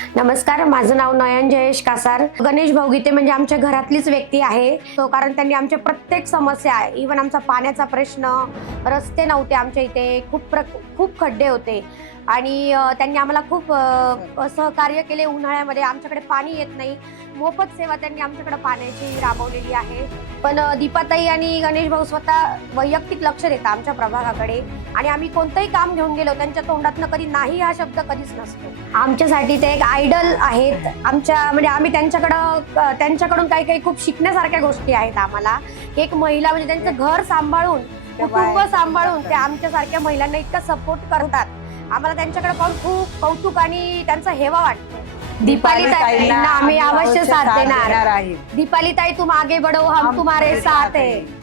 नमस्कार, माझं नाव नयन जयेश कासार. गणेश भाऊ गीते म्हणजे आमच्या घरातलीच व्यक्ती आहे. तो कारण त्यांनी आमच्या प्रत्येक समस्या, इव्हन आमचा पाण्याचा प्रश्न, रस्ते नव्हते आमच्या इथे, खूप खड्डे होते आणि त्यांनी आम्हाला खूप सहकार्य केले. उन्हाळ्यामध्ये आमच्याकडे पाणी येत नाही, मोफत सेवा त्यांनी आमच्याकडे पाण्याची राबवलेली आहे. पण दीपाताई आणि गणेश भाऊ स्वतः वैयक्तिक लक्ष देतात आमच्या प्रभागाकडे आणि आम्ही कोणतंही काम घेऊन गेलो त्यांच्या तोंडातनं कधी नाही हा शब्द कधीच नसतो. आमच्यासाठी ते एक आयडल आहेत. म्हणजे आम्ही त्यांच्याकडून काही खूप शिकण्यासारख्या गोष्टी आहेत आम्हाला. एक महिला म्हणजे त्यांचं घर सांभाळून, कुटुंब सांभाळून ते आमच्यासारख्या महिलांना इतका सपोर्ट करतात. आम्हाला त्यांच्याकडे पाहून खूप कौतुक आणि त्यांचा हेवा वाटतो. दीपाली ताईंना आम्ही अवश्य साथ देणार. दीपाली ताई, तुम आगे बढ़ो, हम तुम्हारे साथ है.